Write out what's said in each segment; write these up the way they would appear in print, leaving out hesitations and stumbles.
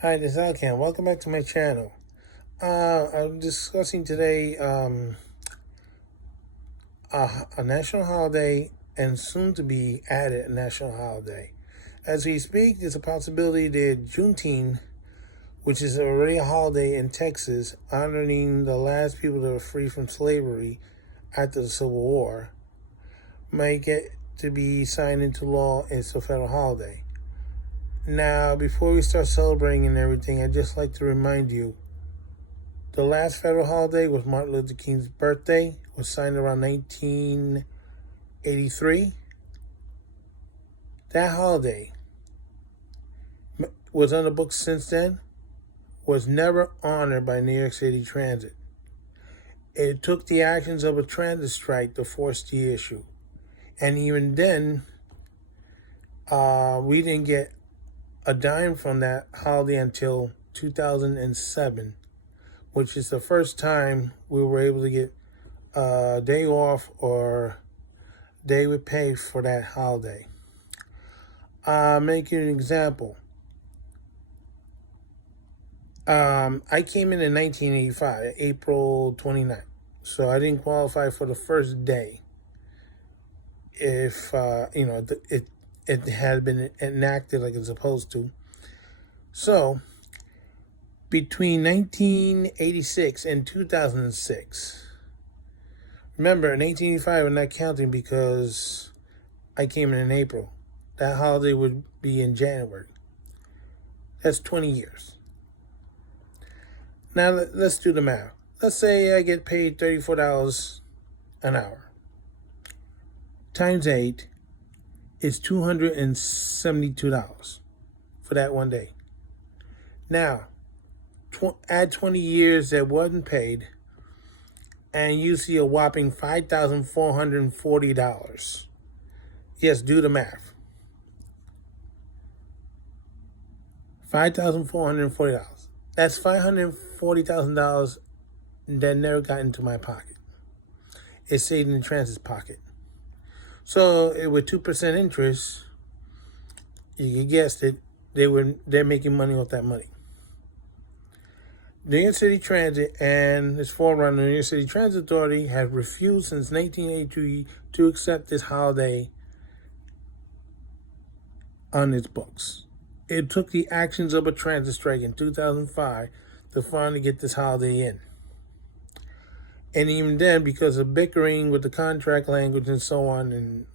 Hi, this is MLK. Welcome back to my channel. I'm discussing today a national holiday and soon to be added national holiday. As we speak, there's a possibility that Juneteen, which is already a holiday in Texas, honoring the last people that were free from slavery after the Civil War, might get to be signed into law as a federal holiday. Now, before we start celebrating and everything, I'd just like to remind you, the last federal holiday was Martin Luther King's birthday. It was signed around 1983. That holiday was on the books since then, was never honored by New York City Transit. It took the actions of a transit strike to force the issue. And even then, we didn't get a dime from that holiday until 2007, which is the first time we were able to get a day off or day with pay for that holiday. I'll make you an example. I came in 1985, April 29th, so I didn't qualify for the first day. If it had been enacted like it's supposed to. So, between 1986 and 2006, remember, in 1985, I'm not counting because I came in April. That holiday would be in January. That's 20 years. Now, let's do the math. Let's say I get paid $34 an hour. Times 8 is $272 for that one day. Now, add 20 years that wasn't paid, and you see a whopping $5,440. Yes, do the math. $5,440. That's $540,000 that never got into my pocket. It stayed in the transit's pocket. So with 2% interest, you can guess that they're making money off that money. New York City Transit and its forerunner, New York City Transit Authority, have refused since 1983 to accept this holiday on its books. It took the actions of a transit strike in 2005 to finally get this holiday in. And even then, because of bickering with the contract language and so on, and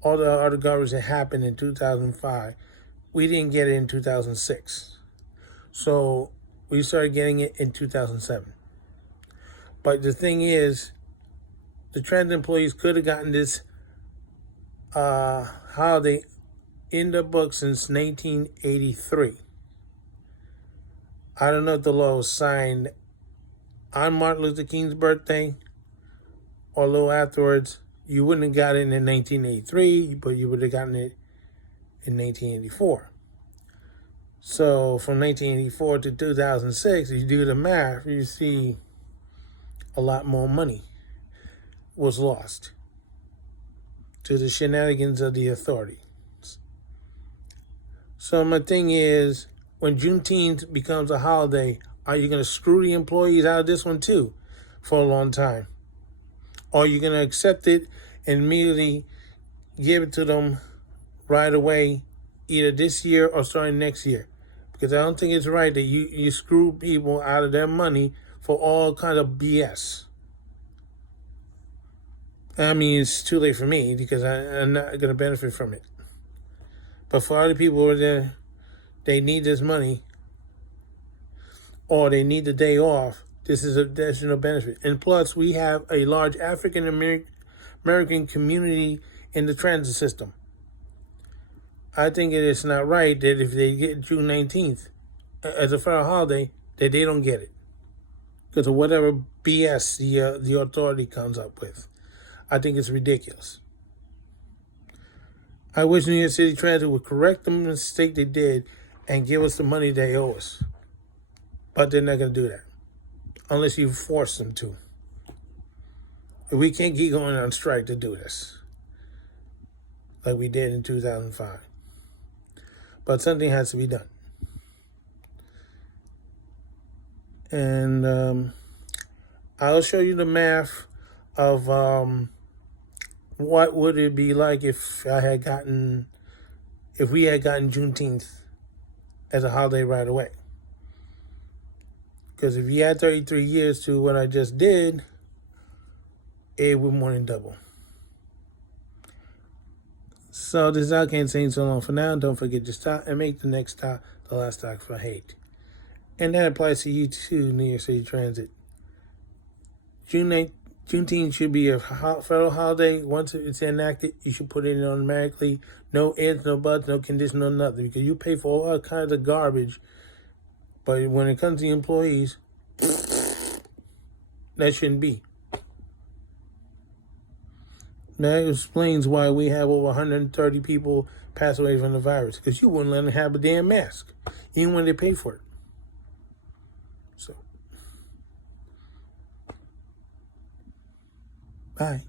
all the other garbage that happened in 2005, we didn't get it in 2006. So we started getting it in 2007. But the thing is, the transit employees could have gotten this holiday in the book since 1983. I don't know if the law was signed on Martin Luther King's birthday or a little afterwards. You wouldn't have gotten it in 1983, but you would have gotten it in 1984. So from 1984 to 2006, if you do the math, you see a lot more money was lost to the shenanigans of the authorities. So my thing is, when Juneteenth becomes a holiday, are you going to screw the employees out of this one too for a long time? Or are you going to accept it and immediately give it to them right away, either this year or starting next year? Because I don't think it's right that you screw people out of their money for all kind of BS. I mean, it's too late for me because I'm not going to benefit from it. But for other people who are there, they need this money or they need the day off, this is an additional benefit. And plus, we have a large African American community in the transit system. I think it is not right that if they get June 19th as a federal holiday, that they don't get it because of whatever BS the authority comes up with. I think it's ridiculous. I wish New York City Transit would correct the mistake they did and give us the money they owe us. But they're not going to do that unless you force them to. We can't keep going on strike to do this like we did in 2005. But something has to be done. And I'll show you the math of what would it be like if we had gotten Juneteenth as a holiday right away. Because if you add 33 years to what I just did, it would more than double. So this is Al Kane saying so long for now. Don't forget to stop and make the next stop the last stop for hate. And that applies to you too, New York City Transit. Juneteenth should be a federal holiday. Once it's enacted, you should put it in automatically. No ifs, no buts, no condition, no nothing. Because you pay for all kinds of garbage. But when it comes to the employees, that shouldn't be. That explains why we have over 130 people pass away from the virus. Because you wouldn't let them have a damn mask, even when they pay for it. So, bye.